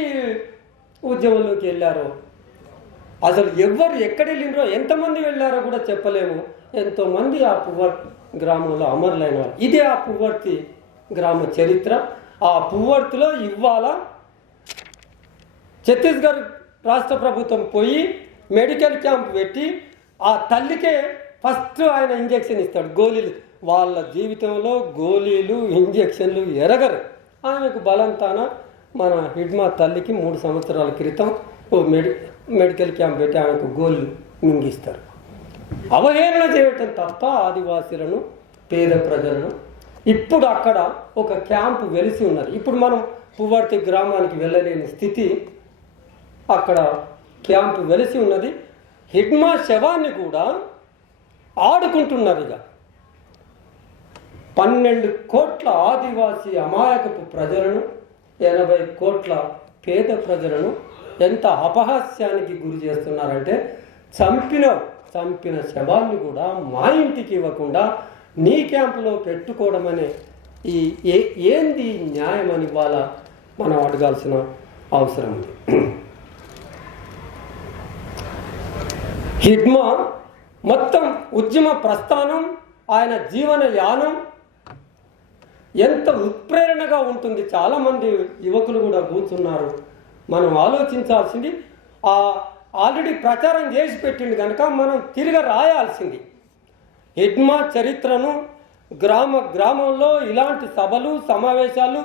ఉద్యమంలోకి వెళ్ళారో, అసలు ఎవరు ఎక్కడ వెళ్ళినరో, ఎంతమంది వెళ్ళారో కూడా చెప్పలేము. ఎంతోమంది ఆ పువ్వర్తి గ్రామంలో అమరులైన వాళ్ళు. ఇదే ఆ పువ్వర్తి గ్రామ చరిత్ర. ఆ పువ్వర్తిలో ఇవాళ ఛత్తీస్గఢ్ రాష్ట్ర ప్రభుత్వం పోయి మెడికల్ క్యాంప్ పెట్టి ఆ తల్లికే ఫస్ట్ ఆయన ఇంజెక్షన్ ఇస్తాడు, గోళీలు. వాళ్ళ జీవితంలో గోళీలు ఇంజెక్షన్లు ఎరగరు. ఆమెకు బలంతాన మన హిడ్మా తల్లికి 3 సంవత్సరాల క్రితం మెడికల్ క్యాంప్ పెట్టి ఆమెకు గోళీలు మింగిస్తారు. అవహేళన చేయటం తప్ప ఆదివాసీలను, పేద ప్రజలను. ఇప్పుడు అక్కడ ఒక క్యాంపు వెలిసి ఉన్నది. ఇప్పుడు మనం పువ్వర్తి గ్రామానికి వెళ్ళలేని స్థితి, అక్కడ క్యాంపు వెలిసి ఉన్నది. హిడ్మా శవాన్ని కూడా ఆడుకుంటున్నారు. ఇక 12 కోట్ల ఆదివాసీ అమాయకపు ప్రజలను, 80 కోట్ల పేద ప్రజలను ఎంత అపహాస్యానికి గురి చేస్తున్నారంటే, చంపిన శవాన్ని కూడా మా ఇంటికి ఇవ్వకుండా నీ క్యాంపులో పెట్టుకోవడం అనే ఏంది న్యాయం అని వాళ్ళ మనం అడగాల్సిన అవసరం ఉంది. హిడ్మా మొత్తం ఉద్యమ ప్రస్థానం, ఆయన జీవన యానం ఎంత ఉత్ప్రేరణగా ఉంటుంది. చాలామంది యువకులు కూడా కూర్చున్నారు. మనం ఆలోచించాల్సింది, ఆల్రెడీ ప్రచారం చేసి పెట్టింది కనుక మనం తిరిగి రాయాల్సింది. హిడ్మా చరిత్రను గ్రామంలో ఇలాంటి సభలు, సమావేశాలు,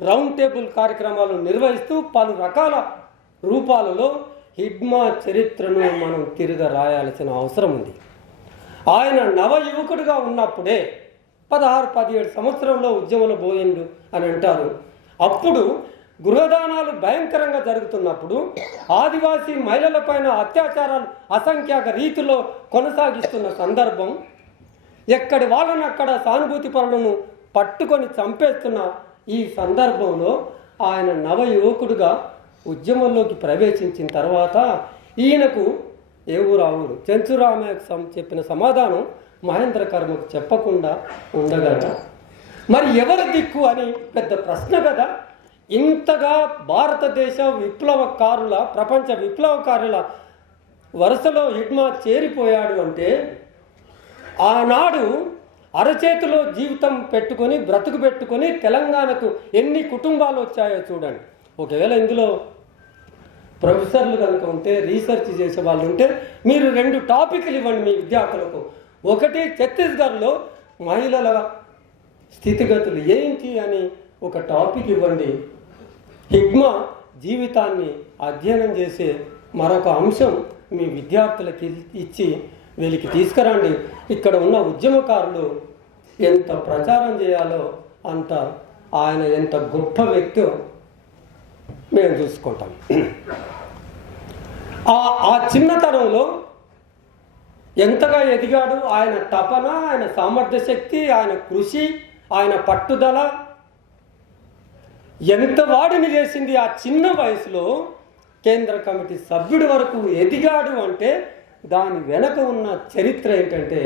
రౌండ్ టేబుల్ కార్యక్రమాలు నిర్వహిస్తూ పలు రకాల రూపాలలో హిడ్మా చరిత్రను మనం తిరిగి రాయాల్సిన అవసరం ఉంది. ఆయన నవ యువకుడిగా ఉన్నప్పుడే 16-17 సంవత్సరంలో ఉద్యమంలో పోయిండు అని అంటారు. అప్పుడు గృహదానాలు భయంకరంగా జరుగుతున్నప్పుడు, ఆదివాసీ మహిళలపైన అత్యాచారాలు అసంఖ్యాక రీతిలో కొనసాగిస్తున్న సందర్భం, ఎక్కడి వాళ్ళని అక్కడ సానుభూతి పరులను పట్టుకొని చంపేస్తున్న ఈ సందర్భంలో ఆయన నవ యువకుడుగా ఉద్యమంలోకి ప్రవేశించిన తర్వాత ఈయనకు ఏ ఊరు ఆ ఊరు చెంచురామయ్యకు చెప్పిన సమాధానం మహేంద్ర కర్మకు చెప్పకుండా ఉండగలరా? మరి ఎవరు దిక్కు అని పెద్ద ప్రశ్న కదా. ఇంతగా భారతదేశ విప్లవకారుల, ప్రపంచ విప్లవకారుల వరుసలో హిడ్మా చేరిపోయాడు అంటే, ఆనాడు అరచేతిలో జీవితం పెట్టుకొని బ్రతుకు పెట్టుకొని తెలంగాణకు ఎన్ని కుటుంబాలు వచ్చాయో చూడండి. ఒకవేళ ఇందులో ప్రొఫెసర్లు కనుక ఉంటే, రీసెర్చ్ చేసే వాళ్ళు ఉంటే, మీరు 2 టాపిక్లు ఇవ్వండి మీ విద్యార్థులకు. ఒకటి, ఛత్తీస్గఢ్లో మహిళల స్థితిగతులు ఏంటి అని ఒక టాపిక్ ఇవ్వండి. హిగ్మా జీవితాన్ని అధ్యయనం చేసే మరొక అంశం మీ విద్యార్థులకి ఇచ్చి వీళ్ళకి తీసుకురండి. ఇక్కడ ఉన్న ఉద్యమకారులు ఎంత ప్రచారం చేయాలో అంత ఆయన ఎంత గొప్ప వ్యక్తో మేము చూసుకుంటాం. ఆ చిన్నతనంలో ఎంతగా ఎదిగాడు, ఆయన తపన, ఆయన సామర్థ్య శక్తి, ఆయన కృషి, ఆయన పట్టుదల ఎంత వాడిని చేసింది. ఆ చిన్న వయసులో కేంద్ర కమిటీ సభ్యుడి వరకు ఎదిగాడు అంటే దాని వెనక ఉన్న చరిత్ర ఏంటంటే,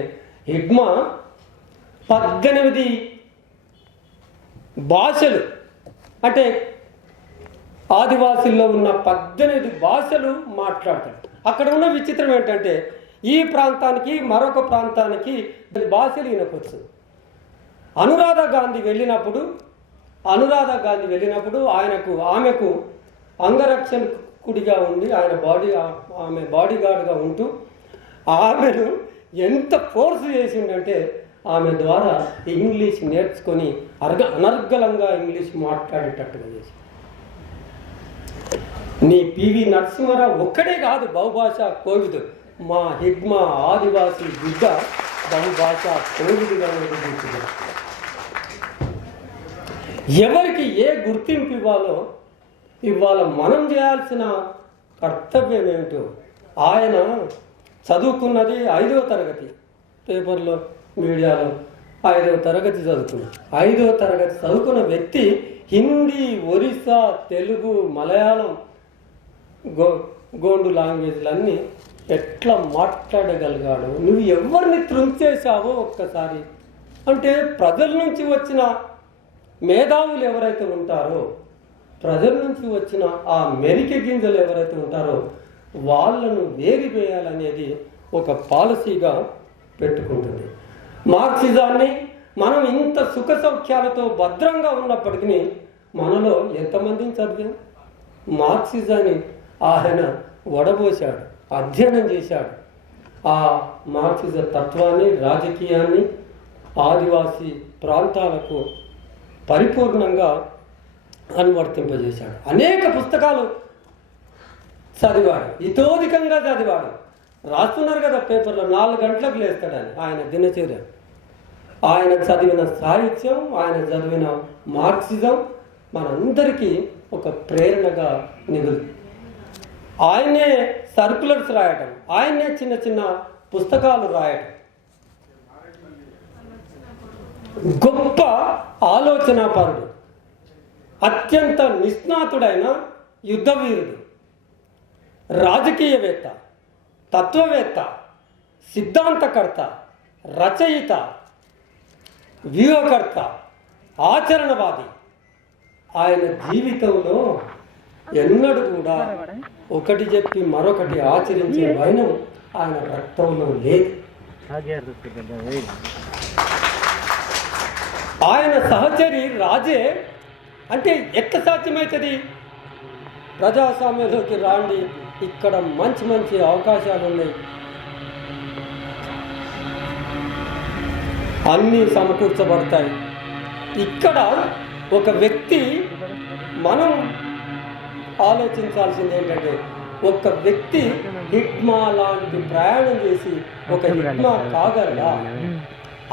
హిగ్మా 18 భాషలు, అంటే ఆదివాసుల్లో ఉన్న 18 భాషలు మాట్లాడతాడు. అక్కడ ఉన్న విచిత్రం ఏంటంటే, ఈ ప్రాంతానికి మరొక ప్రాంతానికి భాషలు ఈయనకొచ్చు. అనురాధ గాంధీ వెళ్ళినప్పుడు ఆమెకు అంగరక్షకుడిగా ఉండి ఆమె బాడీ గార్డ్గా ఉంటూ ఆమెను ఎంత ఫోర్స్ చేసిందంటే, ఆమె ద్వారా ఇంగ్లీష్ నేర్చుకొని అనర్గళంగా ఇంగ్లీష్ మాట్లాడేటట్టుగా చేసి. నీ పివి నరసింహారావు ఒక్కడే కాదు బహుభాషా కోవిదుడు. మా హిగ్మా ఆదివాసీ బిడ్డ బహుభాషా కోవిదుగా నిరూపించింది. ఎవరికి ఏ గుర్తింపు ఇవాళ మనం చేయాల్సిన కర్తవ్యం ఏమిటో. ఆయన చదువుకున్నది 5వ తరగతి, పేపర్లో మీడియాలో 5వ తరగతి చదువుకున్నాడు. 5వ తరగతి చదువుకున్న వ్యక్తి హిందీ, ఒరిస్సా, తెలుగు, మలయాళం, గోండు లాంగ్వేజ్లన్నీ ఎట్లా మాట్లాడగలిగాడు. నువ్వు ఎవరిని త్రుంచేశావో ఒక్కసారి. అంటే ప్రజల నుంచి వచ్చిన మేధావులు ఎవరైతే ఉంటారో, ప్రజల నుంచి వచ్చిన ఆ మెరిక గింజలు ఎవరైతే ఉంటారో వాళ్ళను వేరివేయాలనేది ఒక పాలసీగా పెట్టుకుంటుంది. మార్క్సిజాన్ని మనం ఇంత సుఖ సౌఖ్యాలతో భద్రంగా ఉన్నప్పటికీ మనలో ఎంతమందిని చదివాం? మార్క్సిజాన్ని ఆయన వడబోశాడు, అధ్యయనం చేశాడు. ఆ మార్క్సిజ తత్వాన్ని, రాజకీయాన్ని ఆదివాసీ ప్రాంతాలకు పరిపూర్ణంగా అనువర్తింపజేశాడు. అనేక పుస్తకాలు చదివాడు, ఇతోధికంగా చదివాడు. రాస్తున్నారు కదా పేపర్లో, 4 గంటలకు లేస్తాడని ఆయన దినచర్య. ఆయన చదివిన సాహిత్యం, ఆయన చదివిన మార్క్సిజం మనందరికీ ఒక ప్రేరణగా నిలుస్తుంది. ఆయనే సర్కులర్స్ రాయటం, ఆయనే చిన్న చిన్న పుస్తకాలు రాయటం. గొప్ప ఆలోచనాపరుడు, అత్యంత నిష్ణాతుడైన యుద్ధవీరుడు, రాజకీయవేత్త, తత్వవేత్త, సిద్ధాంతకర్త, రచయిత, వ్యూహకర్త, ఆచరణవాది. ఆయన జీవితంలో ఎన్నడూ కూడా ఒకటి చెప్పి మరొకటి ఆచరించే వైనం ఆయన రక్తంలో లేదు. ఆయన సహచరి రాజే అంటే ఎట్లా సాధ్యమవుతుంది? ప్రజాస్వామ్యంలోకి రాండి, ఇక్కడ మంచి మంచి అవకాశాలు ఉన్నాయి, అన్నీ సమకూర్చబడతాయి. ఇక్కడ ఒక వ్యక్తి, మనం ఆలోచించాల్సింది ఏంటంటే, ఒక వ్యక్తి హిగ్మా లాంటి ప్రయాణం చేసి ఒక హిగ్మా కాగలడా?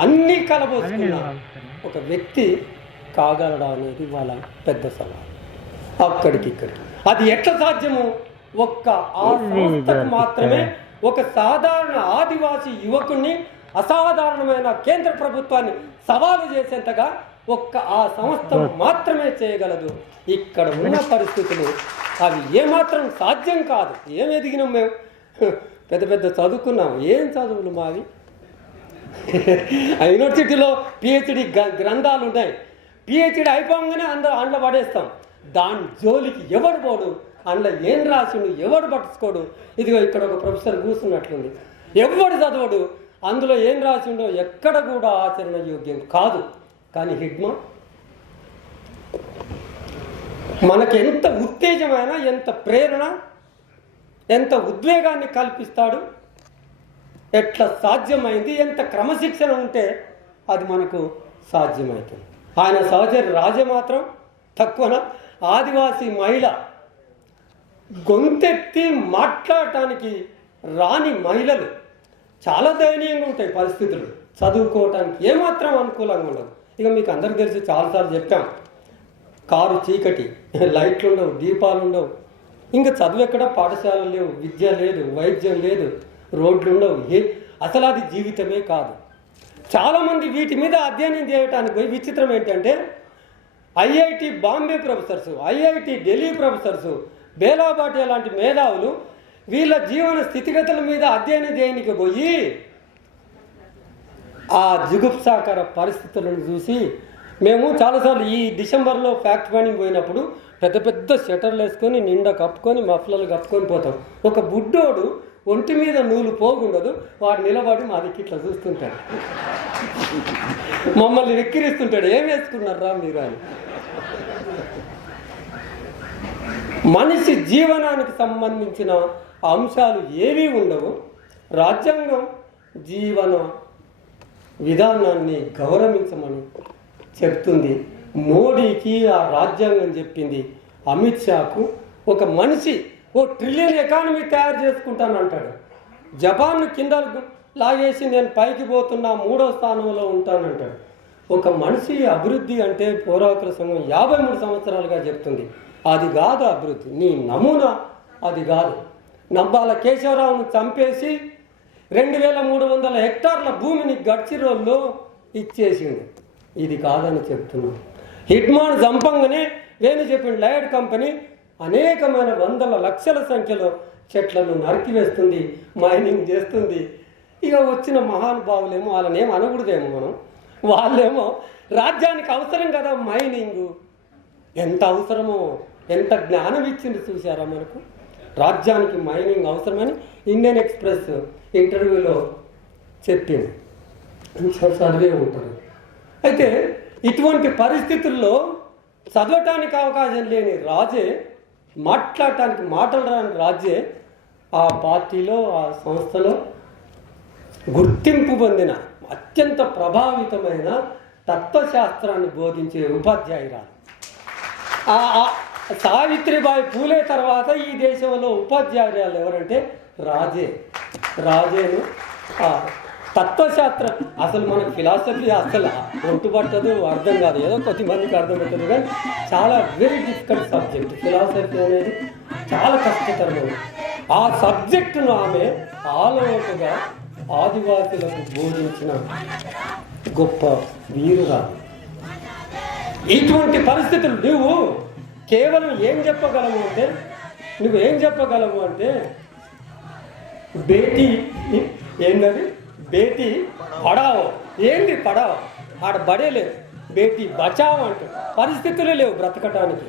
అన్నీ కలబోసుకున్నా ఒక వ్యక్తి కాగలడా అనేది వాళ్ళ పెద్ద సవాల్. అక్కడికి ఇక్కడికి అది ఎట్లా సాధ్యము? ఆ సంస్థకు మాత్రమే ఒక సాధారణ ఆదివాసీ యువకుడిని అసాధారణమైన కేంద్ర ప్రభుత్వాన్ని సవాలు చేసేంతగా ఆ సంస్థ మాత్రమే చేయగలదు. ఇక్కడ ఉన్న పరిస్థితులు అవి ఏమాత్రం సాధ్యం కాదు. ఏం ఎదిగినాం మేము? పెద్ద పెద్ద చదువుకున్నాం, ఏం చదువులు మావి? యూనివర్సిటీలో PhD గ్రంథాలు ఉన్నాయి, పిహెచ్డి అయిపోగానే అందులో పడేస్తాం. దాని జోలికి ఎవడు పోడు, అందులో ఏం రాసిండు ఎవడు పట్టించుకోడు. ఇదిగో ఇక్కడ ఒక ప్రొఫెసర్ కూర్చున్నట్లుంది, ఎవడు చదవడు, అందులో ఏం రాసిండో ఎక్కడ కూడా ఆచరణ యోగ్యం కాదు. కానీ హిడ్మా మనకు ఎంత ఉత్తేజమైన, ఎంత ప్రేరణ, ఎంత ఉద్వేగాన్ని కల్పిస్తాడు. ఎట్లా సాధ్యమైంది, ఎంత క్రమశిక్షణ ఉంటే అది మనకు సాధ్యమవుతుంది. ఆయన సహచరి రాజే మాత్రం తక్కువన ఆదివాసీ మహిళ గొంతెత్తి మాట్లాడటానికి రాని మహిళలు చాలా దయనీయంగా ఉంటాయి పరిస్థితులు, చదువుకోవటానికి ఏమాత్రం అనుకూలంగా ఉండదు. ఇక మీకు అందరికి తెలిసి చాలాసార్లు చెప్పాం, కారు చీకటి, లైట్లు ఉండవు, దీపాలు ఉండవు, ఇంకా చదువు ఎక్కడ, పాఠశాలలు లేవు, విద్య లేదు, వైద్యం లేదు, రోడ్లు ఉండవు, అసలు అది జీవితమే కాదు. చాలామంది వీటి మీద అధ్యయనం చేయడానికి పోయి విచిత్రం ఏంటంటే IIT Bombay professors, IIT Delhi professors, Bela Bhatia లాంటి మేధావులు వీళ్ళ జీవన స్థితిగతుల మీద అధ్యయనం చేయడానికి పోయి ఆ జుగుప్సాకర పరిస్థితులను చూసి మేము చాలాసార్లు ఈ డిసెంబర్లో ఫ్యాక్ట్ ఫైండింగ్ పోయినప్పుడు పెద్ద పెద్ద షటర్లు వేసుకొని నిండా కప్పుకొని మఫ్లర్లు కప్పుకొని పోతాం. ఒక బుడ్డోడు ఒంటి మీద నూలు పోగుండదు, వాడు నిలబడి మా దిక్కు ఇట్లా చూస్తుంటాడు, మమ్మల్ని వెక్కిరిస్తుంటాడు, ఏం వేసుకున్నారా మీరు అని. మనిషి జీవనానికి సంబంధించిన అంశాలు ఏవీ ఉండవు. రాజ్యాంగం జీవన విధానాన్ని గౌరవించమని చెప్తుంది. మోడీకి ఆ రాజ్యాంగం చెప్పింది. అమిత్ షాకు ఒక మనిషి ఓ ట్రిలియన్ ఎకానమీ తయారు చేసుకుంటానంటాడు, జపాన్ కింద లాగేసి నేను పైకి పోతున్నా 3వ స్థానంలో ఉంటానంటాడు. ఒక మనిషి అభివృద్ధి అంటే పోరాకుల సంఘం 53 సంవత్సరాలుగా చెప్తుంది. అది కాదు అభివృద్ధి, నీ నమూనా అది కాదు. నంబాల కేశవరావును చంపేసి 2300 హెక్టార్ల భూమిని గడ్చిరోల్లో ఇచ్చేసింది. ఇది కాదని చెప్తున్నాం. హిడ్మాన్ చంపంగానే వేణు చెప్పింది, లయడ్ కంపెనీ అనేకమైన వందల లక్షల సంఖ్యలో చెట్లను నరికివేస్తుంది, మైనింగ్ చేస్తుంది. ఇక వచ్చిన మహానుభావులేమో వాళ్ళనేమో అనకూడదేమో మనం, వాళ్ళేమో రాజ్యానికి అవసరం కదా మైనింగు, ఎంత అవసరమో, ఎంత జ్ఞానం ఇచ్చింది చూసారా మనకు. రాజ్యానికి మైనింగ్ అవసరమని ఇండియన్ ఎక్స్ప్రెస్ ఇంటర్వ్యూలో చెప్పింది, చదివే ఉంటారు. అయితే ఇటువంటి పరిస్థితుల్లో చదవటానికి అవకాశం లేని రాజే, మాట్లాడటానికి మాటలు రాని రాజే ఆ పార్టీలో, ఆ సంస్థలో గుర్తింపు పొందిన అత్యంత ప్రభావితమైన తత్వశాస్త్రాన్ని బోధించే ఉపాధ్యాయురాలు. సావిత్రిబాయి పూలే తర్వాత ఈ దేశంలో ఉపాధ్యాయురాలు ఎవరంటే రాజేను. తత్వశాస్త్రం అసలు మనకు ఫిలాసఫీ అసలు ఒట్టుపట్టదు, అర్థం కాదు, ఏదో కొద్దిమందికి అర్థమవుతుంది, కానీ చాలా వెరీ డిఫికల్ట్ సబ్జెక్ట్. ఫిలాసఫీ అనేది చాలా కష్టతరమైనది. ఆ సబ్జెక్టును ఆమె ఆలోచనగా ఆదివాసులకు బోధించిన గొప్ప వీరురాలు. ఇటువంటి పరిస్థితులు నువ్వు కేవలం ఏం చెప్పగలవు అంటే బేటీ ఏంటది, బేటీ పడావో, ఏంది పడావో, ఆడ బడేలేదు, బేటీ బచావో అంటే పరిస్థితులే లేవు బ్రతకటానికి.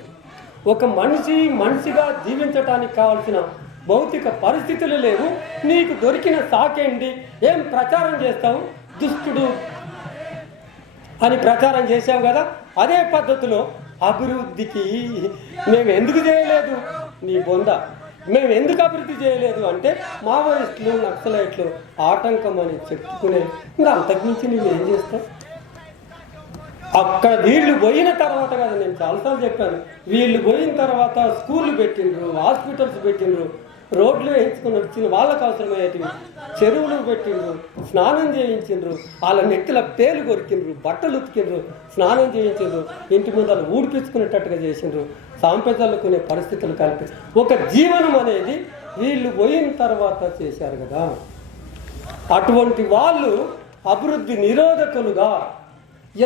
ఒక మనిషిగా జీవించటానికి కావాల్సిన భౌతిక పరిస్థితులు లేవు. నీకు దొరికిన సాకేంటి, ఏం ప్రచారం చేస్తావు, దుష్టుడు అని ప్రచారం చేసావు కదా. అదే పద్ధతిలో అభివృద్ధికి మేము ఎందుకు చేయలేదు, నీ బొంద మేము ఎందుకు అభివృద్ధి చేయలేదు అంటే మావోయిస్టులు, నక్సలైట్లు ఆటంకం అని చెప్పుకునే, ఇంకా అంతకుమించి నువ్వేం చేస్తావు. అక్కడ వీళ్ళు పోయిన తర్వాత కదా, నేను చాలాసార్లు చెప్పాను, వీళ్ళు పోయిన తర్వాత స్కూళ్ళు పెట్టిండ్రు, హాస్పిటల్స్ పెట్టిండ్రు, రోడ్లు వేయించుకుని వచ్చిన వాళ్ళకు అవసరమయ్యేటివి చెరువులు పెట్టిండ్రు, స్నానం చేయించిండ్రు, వాళ్ళ నెత్తిల పేలు కొరికిండ్రు, బట్టలు ఉతికిండ్రు, స్నానం చేయించిండ్రు, ఇంటి ముందర ఊడిపించుకునేటట్టుగా చేసిండ్రు, సాంప్రదాయాలకునే పరిస్థితులు కలిపి ఒక జీవనం అనేది వీళ్ళు పోయిన తర్వాత చేశారు కదా. అటువంటి వాళ్ళు అభివృద్ధి నిరోధకులుగా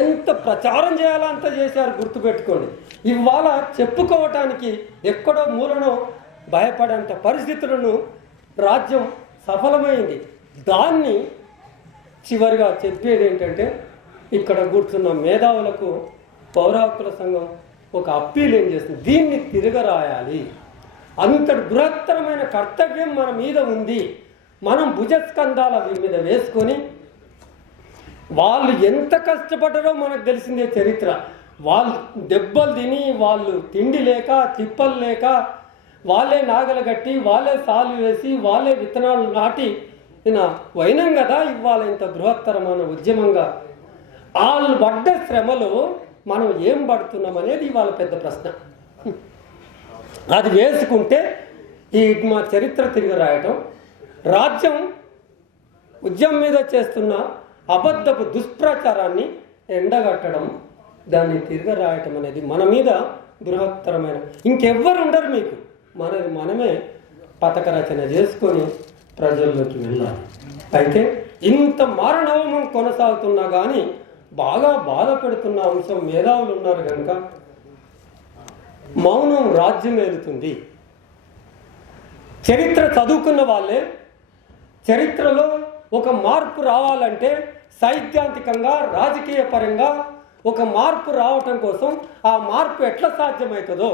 ఎంత ప్రచారం చేయాలో అంత చేశారు, గుర్తుపెట్టుకోండి. ఇవాళ చెప్పుకోవటానికి ఎక్కడో మూలనో భయపడేంత పరిస్థితులను రాజ్యం సఫలమైంది. దాన్ని చివరిగా చెప్పేది ఏంటంటే, ఇక్కడ కూర్చున్న మేధావులకు పౌర హక్కుల సంఘం ఒక అప్పీల్ ఏం చేస్తుంది, దీన్ని తిరగరాయాలి. అంతటి బృహత్తరమైన కర్తవ్యం మన మీద ఉంది. మనం భుజస్కంధాల మీద వేసుకొని, వాళ్ళు ఎంత కష్టపడ్డారో మనకు తెలిసిందే చరిత్ర. వాళ్ళు దెబ్బలు తిని, వాళ్ళు తిండి లేక, తిప్పలు లేక, వాళ్ళే నాగలు కట్టి, వాళ్ళే సాలు వేసి, వాళ్ళే విత్తనాలు నాటి వైనం కదా ఇవాళ ఇంత బృహత్తరమైన ఉద్యమంగా. వాళ్ళు పడ్డ శ్రమలో మనం ఏం పడుతున్నాం అనేది ఇవాళ పెద్ద ప్రశ్న. అది వేసుకుంటే ఈ మా చరిత్ర తిరిగి రాయటం, రాజ్యం ఉద్యమం మీద చేస్తున్న అబద్ధపు దుష్ప్రచారాన్ని ఎండగట్టడం, దాన్ని తిరిగి రాయటం అనేది మన మీద బృహత్తరమైన, ఇంకెవ్వరు ఉండరు మీకు, మనమే పథక రచన చేసుకొని ప్రజల్లోకి వెళ్ళాలి. అయితే ఇంత మారణహోమం కొనసాగుతున్నా కానీ బాగా బాధ పెడుతున్న అంశం మేధావులు ఉన్నారు కనుక మౌనం రాజ్యం ఏలుతుంది. చరిత్ర చదువుకున్న వాళ్ళే చరిత్రలో ఒక మార్పు రావాలంటే సైద్ధాంతికంగా, రాజకీయ పరంగా ఒక మార్పు రావటం కోసం ఆ మార్పు ఎట్లా సాధ్యమవుతుందో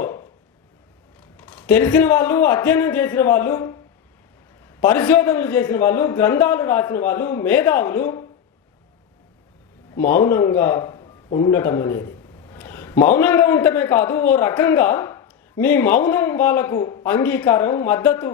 తెలిసిన వాళ్ళు, అధ్యయనం చేసిన వాళ్ళు, పరిశోధనలు చేసిన వాళ్ళు, గ్రంథాలు రాసిన వాళ్ళు, మేధావులు మౌనంగా ఉండటం అనేది. మౌనంగా ఉండటమే కాదు, ఓ రకంగా మీ మౌనం వాళ్ళకు అంగీకారం, మద్దతు